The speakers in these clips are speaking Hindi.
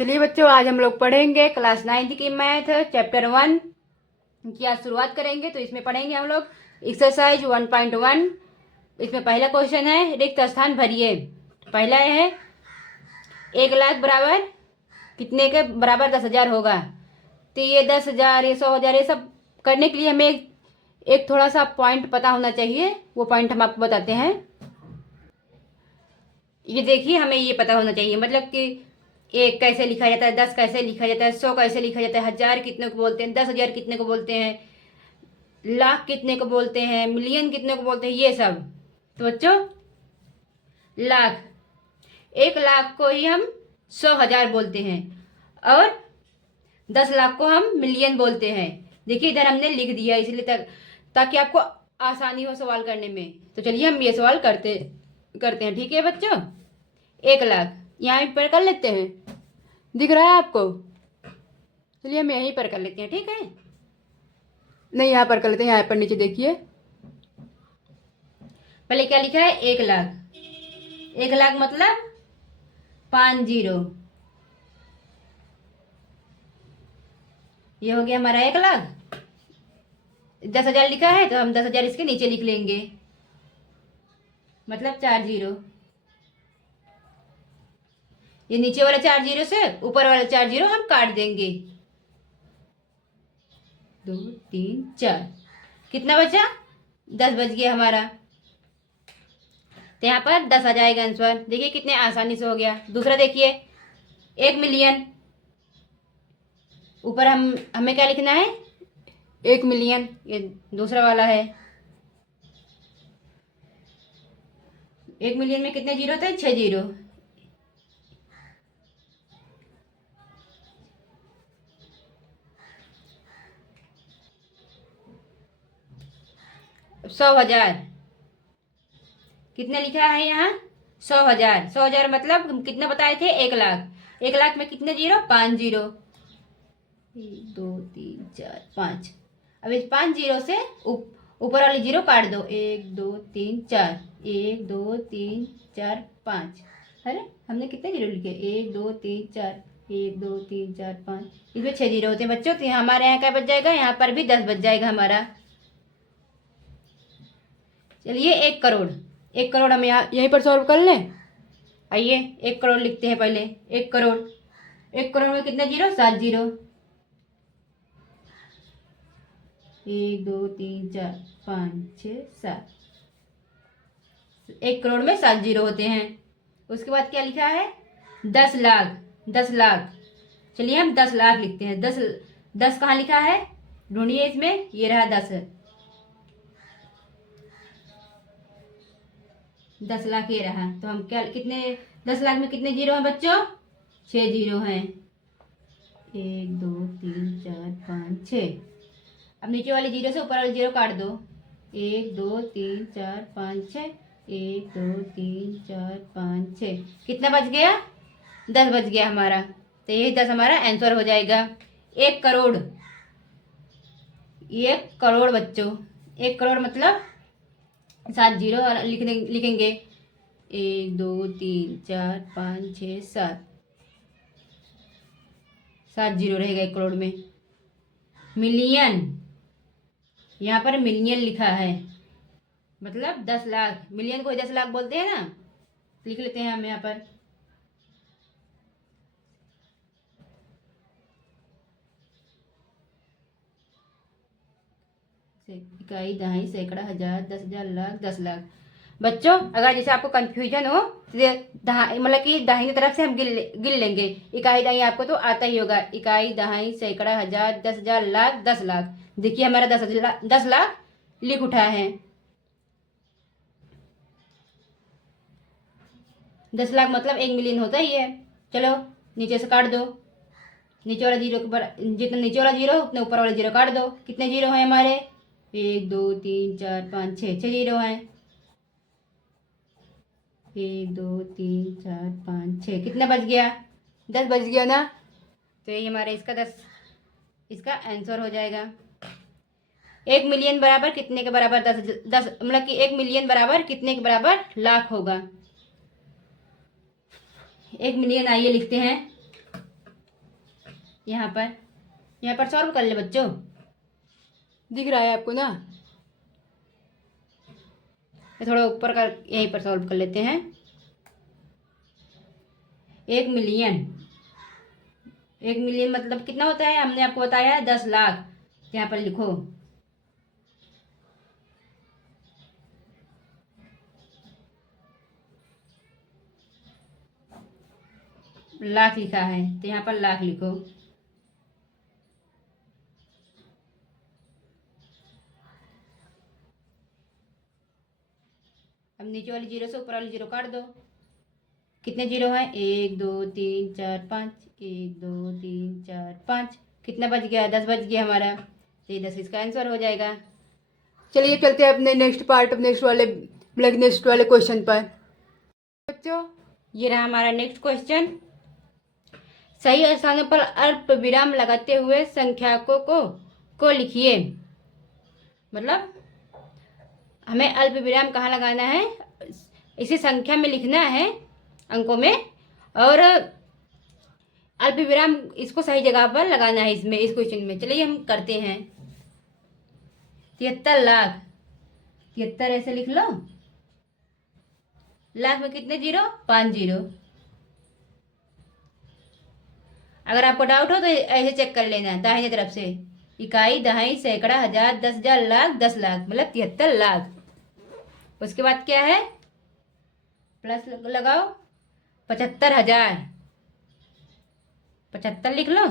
चलिए बच्चों, आज हम लोग पढ़ेंगे क्लास 9th की मैथ चैप्टर 1 की। आज शुरुआत करेंगे तो इसमें पढ़ेंगे हम लोग एक्सरसाइज 1.1। इसमें पहला क्वेश्चन है रिक्त स्थान भरिए। पहला है 1,00,000 बराबर कितने के बराबर 10,000 होगा। तो ये 10,000 ये 100,000 ये सब करने के लिए हमें एक थोड़ा सा पॉइंट पता होना चाहिए। वो पॉइंट हम आपको बताते हैं। ये देखिए, हमें ये पता होना चाहिए मतलब कि 1 कैसे लिखा जाता है, 10 कैसे लिखा जाता है, 100 कैसे लिखा जाता है, 1,000 कितने को बोलते हैं, 10,000 कितने को बोलते हैं, लाख कितने को बोलते हैं, मिलियन कितने को बोलते हैं, ये सब। तो बच्चों, लाख 1,00,000 को ही हम 100,000 बोलते हैं और 10,00,000 को हम मिलियन बोलते हैं। देखिए इधर हमने लिख दिया इसलिए ताकि आपको आसानी हो सवाल करने में। तो चलिए हम ये सवाल करते हैं। ठीक है बच्चों, 1,00,000 यहाँ पर कर लेते हैं। दिख रहा है आपको? चलिए हम यहीं पर कर लेते हैं। ठीक है, नहीं यहाँ पर कर लेते हैं। यहाँ पर नीचे देखिए, पहले क्या लिखा है 1,00,000। 1,00,000 मतलब 5 0। ये हो गया हमारा 1,00,000। 10,000 लिखा है तो हम 10,000 इसके नीचे लिख लेंगे, मतलब 4 0। ये नीचे वाला 4 0 से ऊपर वाला 4 0 हम काट देंगे। 2 3 4, कितना बचा? 10 बच गया हमारा। तो यहाँ पर 10 आ जाएगा आंसर। देखिए कितने आसानी से हो गया। दूसरा देखिए 1 मिलियन। ऊपर हमें क्या लिखना है? 1 मिलियन। ये दूसरा वाला है। 1 मिलियन में कितने जीरो थे? 6 जीरो। अब 100,000 कितने लिखा है यहाँ? 100,000। 100,000 मतलब हम कितने बताए थे? 1,00,000। 1,00,000 में कितने जीरो? 5 जीरो। 1 2 3 4 5। अब इस 5 जीरो से ऊपर वाली जीरो काट दो। 1 2 3 4। 1 2 3 4 5। अरे हमने कितने जीरो लिखे? 1 2 3 4। 1 2 3 4 5। इसमें 6 जीरो होते हैं बच्चों। तो हमारे यहाँ क्या बच जाएगा? यहाँ पर भी 10 बच जाएगा हमारा। चलिए 1 करोड़। 1 करोड़ हम यहाँ यहीं पर सॉल्व कर लें। आइए 1 करोड़ लिखते हैं पहले। 1 करोड़। 1 करोड़ में कितने जीरो? 7 जीरो। 1 2 3 4 5 6 7। 1 करोड़ में 7 जीरो होते हैं। उसके बाद क्या लिखा है? 10,00,000। 10,00,000। चलिए हम 10,00,000 लिखते हैं। 10 कहाँ लिखा है? ढूंढिए इसमें। ये रहा 10। 10,00,000 ये रहा। तो हम क्या कितने 10,00,000 में कितने जीरो हैं बच्चों? 6 जीरो हैं। 1 2 3 4 5 6। अब नीचे वाले जीरो से ऊपर वाले जीरो काट दो। 1 2 3 4 5 6। 1 2 3 4 5 6। कितना बच गया? 10 बच गया हमारा। तो यही 10 हमारा आंसर हो जाएगा। 1 करोड़। 1 करोड़ बच्चों। 1 करोड़ मतलब 7 जीरो और लिखेंगे। 1 2 3 4 5 6 7। 7 जीरो रहेगा 1 करोड़ में। मिलियन, यहाँ पर मिलियन लिखा है मतलब 10,00,000। मिलियन को 10,00,000 बोलते हैं ना। लिख लेते हैं हम यहाँ पर। इकाई, दहाई, सैकड़ा, हजार, 10,000, लाख, 10,00,000। बच्चों अगर जैसे आपको कंफ्यूजन हो तो मतलब कि दाहिनी तरफ से हम गिन लेंगे। इकाई दहाई आपको तो आता ही होगा। इकाई, दहाई, सैकड़ा, हजार, 10,000, लाख, 10,00,000। देखिए हमारा 10,00,000 लिख उठा है। 10,00,000 मतलब 1 मिलियन होता ही है। चलो नीचे से काट दो। नीचे वाला जीरो के जितना नीचे वाला जीरो उतने ऊपर वाला जीरो काट दो। कितने जीरो हैं हमारे? 1 2 3 4 5 6। 6 जीरो हैं। 1 2 3 4 5 6। कितना बच गया? 10 बच गया ना। तो ये हमारे इसका 10 इसका आंसर हो जाएगा। 1 मिलियन बराबर कितने के बराबर? 10 मतलब कि 1 मिलियन बराबर कितने के बराबर? लाख होगा। 1 मिलियन आइए लिखते हैं। यहाँ पर सॉल्व कर ले बच्चों, दिख रहा है आपको ना। थोड़ा ऊपर का यहीं पर सॉल्व कर लेते हैं। 1 मिलियन, 1 मिलियन मतलब कितना होता है, हमने आपको बताया है 10 लाख। यहाँ पर लिखो, लाख लिखा है तो यहाँ पर लाख लिखो। अब नीचे वाली जीरो से ऊपर वाली जीरो काट दो। कितने जीरो हैं, 1 2 3 4 5, 1 2 3 4 5। कितना बच गया, 10 बच गया हमारा, तो ये 10 इसका आंसर हो जाएगा। चलिए चलते हैं अपने नेक्स्ट वाले क्वेश्चन पर। बच्चों ये रहा हमारा नेक्स्ट क्वेश्चन। सही स्थानों पर अल्प विराम लगाते हुए संख्याकों को लिखिए। मतलब हमें अल्प विराम कहाँ लगाना है, इसे संख्या में लिखना है, अंकों में, और अल्प विराम इसको सही जगह पर लगाना है इसमें, इस क्वेश्चन में। चलिए हम करते हैं। 73 लाख, 73 ऐसे लिख लो। लाख में कितने जीरो, 5 जीरो। अगर आपको डाउट हो तो ऐसे चेक कर लेना, दाहिने तरफ से, इकाई, दहाई, सैकड़ा, हजार, 10,000, लाख, 10 लाख, मतलब 73 लाख। उसके बाद क्या है, प्लस लगाओ, 75,000। 75 लिख लो,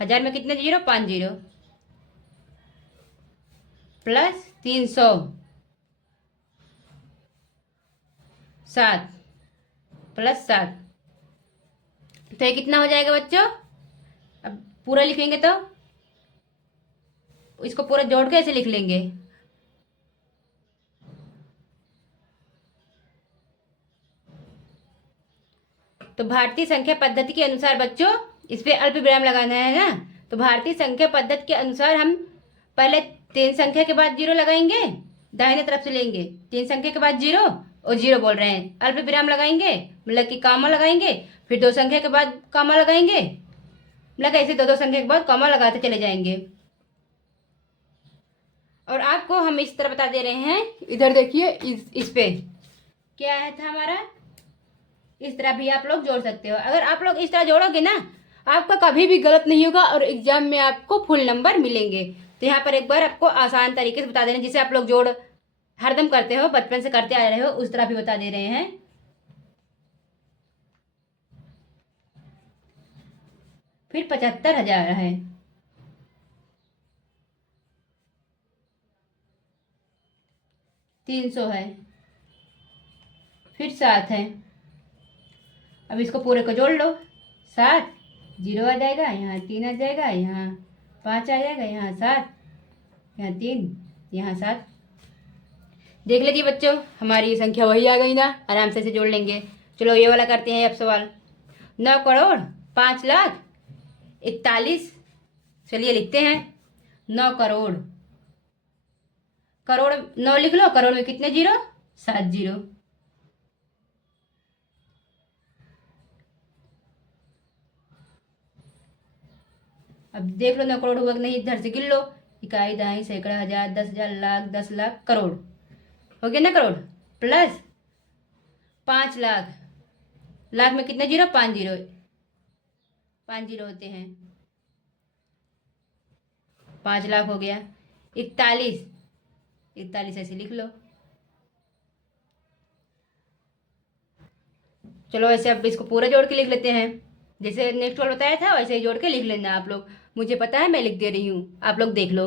हजार में कितने जीरो, 5 जीरो, प्लस 307 प्लस 7, तो ये कितना हो जाएगा बच्चों। अब पूरा लिखेंगे तो इसको पूरा जोड़ के ऐसे लिख लेंगे। तो भारतीय संख्या पद्धति के अनुसार बच्चों, इस पे अल्प विराम लगाना है ना, तो भारतीय संख्या पद्धति के अनुसार हम पहले 3 संख्या के बाद जीरो लगाएंगे, दाहिने तरफ से लेंगे, 3 संख्या के बाद जीरो और जीरो बोल रहे हैं, अल्प विराम लगाएंगे, मतलब कि कामा लगाएंगे, फिर 2 संख्या के बाद कामा लगाएंगे, मतलब ऐसे 2 संख्या के बाद कामा लगाते चले जाएंगे। और आपको हम इस तरह बता दे रहे हैं, इधर देखिए, इस पे क्या है था हमारा, इस तरह भी आप लोग जोड़ सकते हो। अगर आप लोग इस तरह जोड़ोगे ना, आपका कभी भी गलत नहीं होगा और एग्जाम में आपको फुल नंबर मिलेंगे। तो यहाँ पर एक बार आपको आसान तरीके से बता देना, जिसे आप लोग जोड़ हरदम करते हो, बचपन से करते आ रहे हो, उस तरह भी बता दे रहे हैं। फिर 75,000 है, $300 है, फिर 7 है। अब इसको पूरे को जोड़ लो, 7 जीरो आ जाएगा, यहाँ 3 आ जाएगा, यहाँ 5 आ जाएगा, यहाँ 7, यहाँ 3, यहाँ 7। देख लीजिए बच्चों, हमारी संख्या वही आ गई ना, आराम से जोड़ लेंगे। चलो ये वाला करते हैं अब सवाल। 9,05,41,, चलिए लिखते हैं 9 करोड़। करोड़ 9 लिख लो, करोड़ में कितने जीरो, 7 जीरो। अब देख लो 9 करोड़ हुआ कि नहीं, इधर से गिन लो, इकाई, दहाई, सैकड़ा, हजार, 10,000, लाख, 10 लाख, करोड़, हो गया ना करोड़, प्लस 5 लाख, लाख में कितने जीरो, 5 जीरो, 5 जीरो होते हैं, 5 लाख हो गया। 41, 41 ऐसे लिख लो। चलो ऐसे अब इसको पूरा जोड़ के लिख लेते हैं, जैसे नेक्स्ट वाला बताया था वैसे ही जोड़ के लिख लेना आप लोग। मुझे पता है, मैं लिख दे रही हूँ, आप लोग देख लो।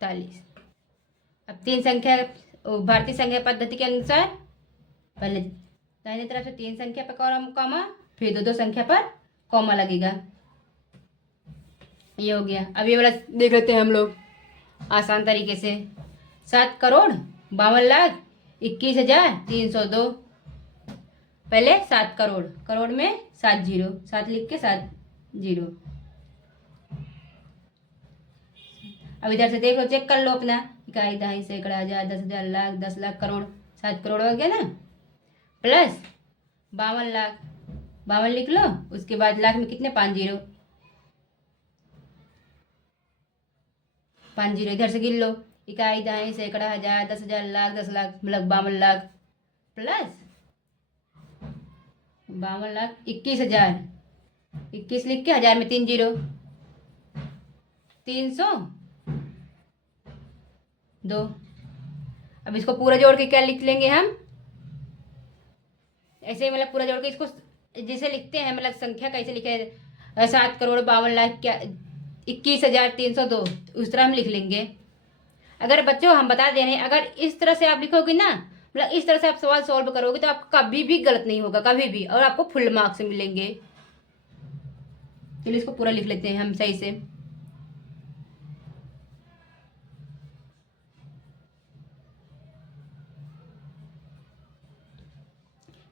41। अब 3 संख्या, भारतीय संख्या पद्धति के अनुसार पहले दाहिने तरफ से 3 संख्या पर कॉमा, फिर 2 संख्या पर कॉमा लगेगा। ये हो गया। अब ये वाला देख लेते हैं हम लोग आसान तरीके से। 7,52,21,302। पहले 7 करोड़, करोड़ में 7 जीरो, 7 लिख के 7 जीरो। अब इधर से देख लो, चेक कर लो अपना, इकाई, दहाई, सैकड़ा, हजार, 10,000, लाख, 10 लाख, करोड़, 7 करोड़ हो गया ना। प्लस 52 लाख, 52 लिख लो। उसके बाद लाख में कितने 5 जीरो, 5 जीरो इधर से गिन लो। इकाई, दहाई, सैकड़ा, हजार, 10,000, लाख, 10 लाख, मतलब 52 लाख। प्लस 52 लाख 21,000, 21 लिख के हजार में 3 जीरो, 302। अब इसको पूरा जोड़ के क्या लिख लेंगे हम, ऐसे ही मतलब पूरा जोड़ के इसको जैसे लिखते हैं, मतलब संख्या कैसे लिखे, 7,52,00,000 क्या 21,302, उस तरह हम लिख लेंगे। अगर बच्चों हम बता दे रहे हैं, अगर इस तरह से आप लिखोगे ना, मतलब इस तरह से आप सवाल सॉल्व करोगे तो आपका कभी भी गलत नहीं होगा, कभी भी, और आपको फुल मार्क्स मिलेंगे। चलिए इसको पूरा लिख लेते हैं हम सही से।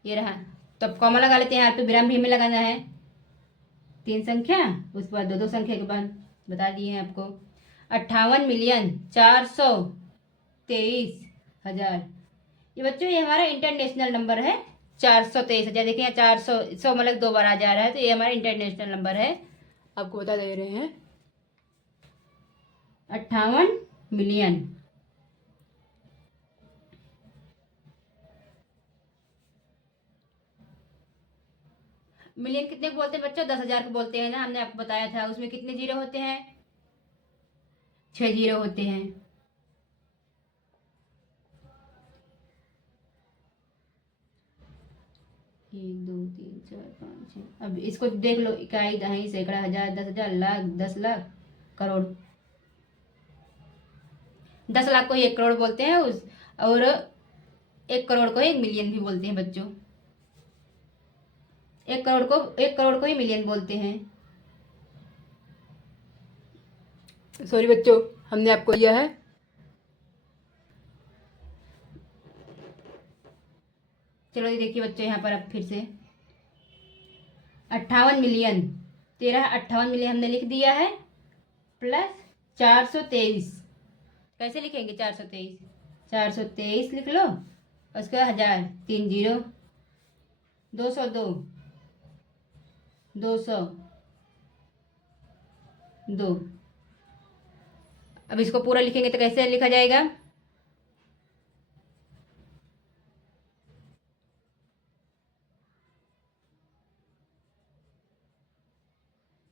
ये रहा, तो अब कॉमा लगा लेते हैं, यहाँ पे विराम भी हमें लगाना है। 3 संख्या, उसके बाद 2 संख्या के बाद बता दिए हैं आपको। 58,423,000। ये बच्चों ये हमारा इंटरनेशनल नंबर है, 423,000। देखिए यहाँ 400 मतलब 2 बार आ जा रहा है, तो ये हमारा इंटरनेशनल नंबर है, आपको बता दे रहे हैं। 58 मिलियन, मिलियन कितने को बोलते हैं बच्चों, 10,000 को बोलते हैं ना, हमने आपको बताया था। उसमें कितने जीरो होते हैं, 6 जीरो होते हैं। एक, दो, तीन, चार, पाँच, छः। अब इसको देख लो, इकाई, दहाई, सैकड़ा, हजार, 10,000, लाख, 10 लाख, करोड़। 10 लाख को ही 1 करोड़ बोलते हैं, उस और 1 करोड़ को 1 मिलियन भी बोलते हैं बच्चों। 1 करोड़ को ही मिलियन बोलते हैं। सॉरी बच्चों, हमने आपको दिया है। चलो ये देखिए बच्चों, यहाँ पर अब फिर से 58 मिलियन, 58 मिलियन हमने लिख दिया है, प्लस 423। कैसे लिखेंगे 423, 423 लिख लो। उसके बाद हजार, 3 जीरो, 202, 202। अब इसको पूरा लिखेंगे तो कैसे लिखा जाएगा,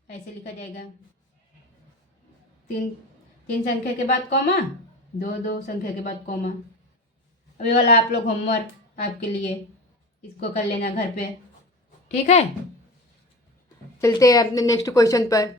ऐसे लिखा जाएगा। 3 संख्या के बाद कॉमा, 2 संख्या के बाद कॉमा। अभी वाला आप लोग होमवर्क आपके लिए, इसको कर लेना घर पे, ठीक है। चलते हैं अपने नेक्स्ट क्वेश्चन पर।